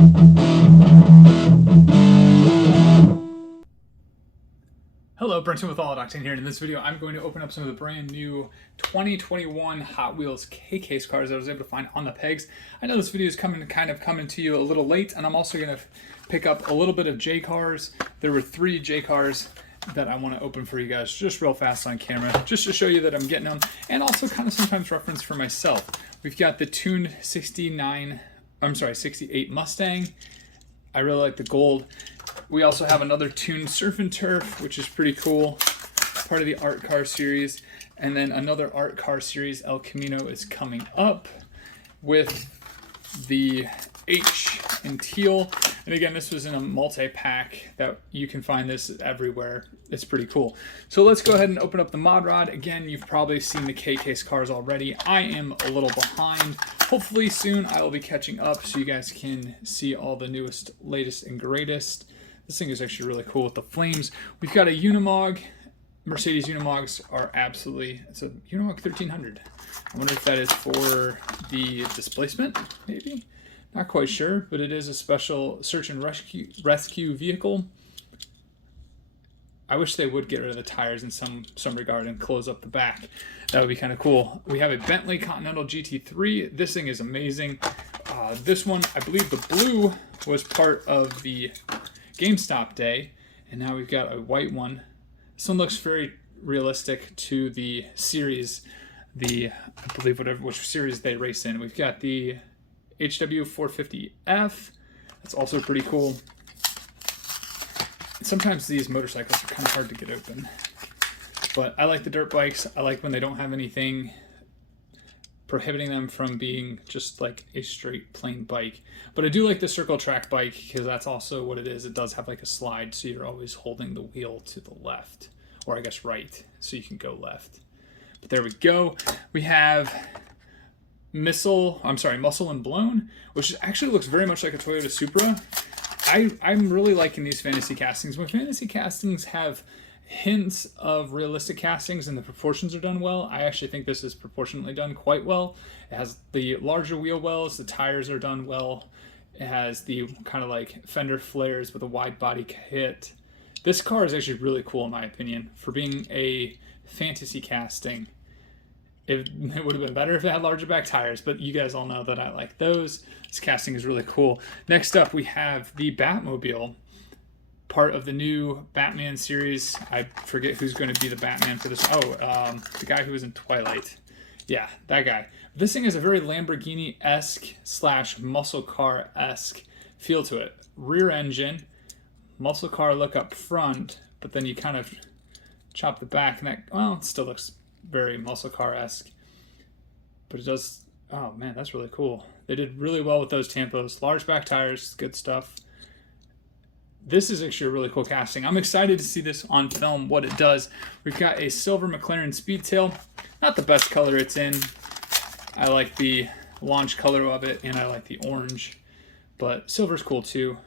Hello, Brenton with All Octane here. In this video, I'm going to open up some of the brand new 2021 Hot Wheels K-Case cars that I was able to find on the pegs. I know this video is coming to you a little late, and I'm also going to pick up a little bit of J cars. There were 3 J cars that I want to open for you guys just real fast on camera, just to show you that I'm getting them, and also kind of sometimes reference for myself. We've got the tuned 68 Mustang. I really like the gold. We also have another tuned Surf and Turf, which is pretty cool, part of the Art Car series. And then another Art Car series, El Camino, is coming up with the H in teal. And again, this was in a multi-pack that you can find this everywhere. It's pretty cool. So let's go ahead and open up the Mod Rod. Again, you've probably seen the K-Case cars already. I am a little behind. Hopefully soon I will be catching up so you guys can see all the newest, latest, and greatest. This thing is actually really cool with the flames. We've got a Unimog. Mercedes Unimogs are absolutely, it's a Unimog 1300. I wonder if that is for the displacement, maybe? Not quite sure, but it is a special search and rescue vehicle. I wish they would get rid of the tires in some regard and close up the back. That would be kind of cool. We have a Bentley Continental GT3. This thing is amazing. This one, I believe the blue was part of the GameStop day, and now we've got a white one. This one looks very realistic to the series, I believe which series they race in. We've got the HW450F. That's also pretty cool. Sometimes these motorcycles are kind of hard to get open, but I like the dirt bikes. I like when they don't have anything prohibiting them from being just like a straight plain bike. But I do like the circle track bike because that's also what it is. It does have like a slide, so you're always holding the wheel to the left, or I guess right, so you can go left. But there we go. We have Muscle and Blown, which actually looks very much like a Toyota Supra. I'm really liking these fantasy castings. When fantasy castings have hints of realistic castings and the proportions are done well, I actually think this is proportionately done quite well. It has the larger wheel wells, the tires are done well. It has the kind of like fender flares with a wide body kit. This car is actually really cool in my opinion for being a fantasy casting. It would have been better if it had larger back tires, but you guys all know that I like those. This casting is really cool. Next up, we have the Batmobile, part of the new Batman series. I forget who's going to be the Batman for this. The guy who was in Twilight. Yeah, that guy. This thing has a very Lamborghini-esque / muscle car-esque feel to it. Rear engine, muscle car look up front, but then you kind of chop the back, and that, well, it still looks very muscle car-esque, but it does, oh man, that's really cool. They did really well with those tampos. Large back tires, good stuff. This is actually a really cool casting. I'm excited to see this on film, what it does. We've got a silver McLaren Speedtail. Not the best color it's in. I like the launch color of it, and I like the orange, but silver's cool too.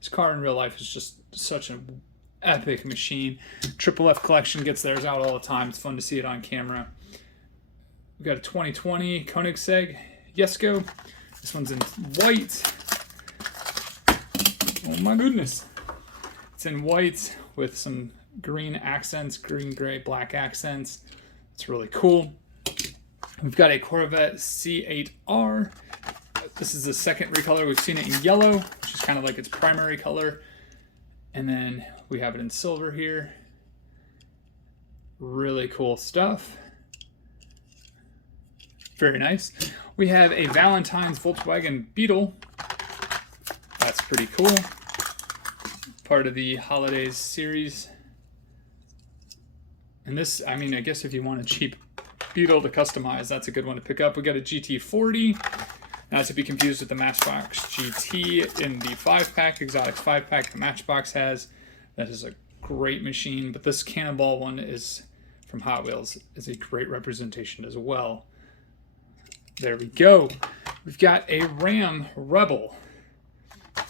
This car in real life is just such an epic machine. Triple F Collection gets theirs out all the time. It's fun to see it on camera. We've got a 2020 Koenigsegg Jesko. This one's in white. Oh my goodness. It's in white with some green accents, green, gray, black accents. It's really cool. We've got a Corvette C8R. This is the second recolor. We've seen it in yellow, which is kind of like its primary color. And then we have it in silver here. Really cool stuff. Very nice. We have a Valentine's Volkswagen Beetle. That's pretty cool. Part of the Holidays series. And this, I mean, I guess if you want a cheap Beetle to customize, that's a good one to pick up. We got a GT40. Not to be confused with the Matchbox GT in the 5-pack, Exotic 5-pack the Matchbox has. That is a great machine, but this Cannonball one is from Hot Wheels is a great representation as well. There we go. We've got a Ram Rebel.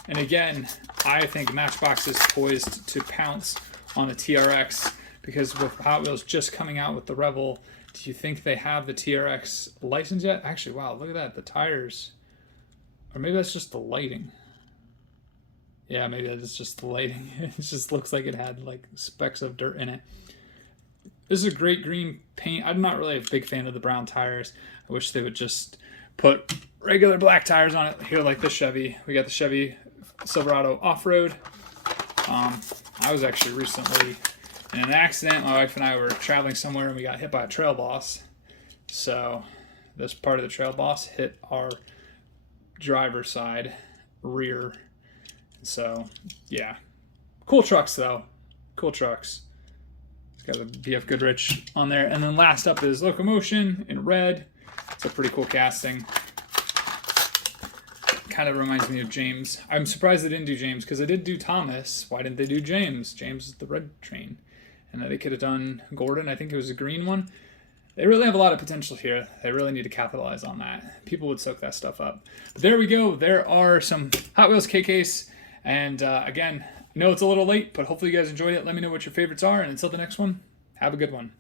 And again, I think Matchbox is poised to pounce on a TRX because with Hot Wheels just coming out with the Rebel, do you think they have the TRX license yet? Actually, wow, look at that. The tires, or maybe that's just the lighting. Yeah, maybe that is just the lighting. It just looks like it had like specks of dirt in it. This is a great green paint. I'm not really a big fan of the brown tires. I wish they would just put regular black tires on it here, like the Chevy. We got the Chevy Silverado off-road. I was actually recently in an accident. My wife and I were traveling somewhere and we got hit by a trail boss. So this part of the trail boss hit our driver's side rear. So yeah, cool trucks though. Cool trucks. It's got a BF Goodrich on there. And then last up is Locomotion in red. It's a pretty cool casting. Kind of reminds me of James. I'm surprised they didn't do James because they did do Thomas. Why didn't they do James? James is the red train. And they could have done Gordon. I think it was a green one. They really have a lot of potential here. They really need to capitalize on that. People would soak that stuff up. But there we go. There are some Hot Wheels KKs. And again, I know it's a little late, but hopefully you guys enjoyed it. Let me know what your favorites are. And until the next one, have a good one.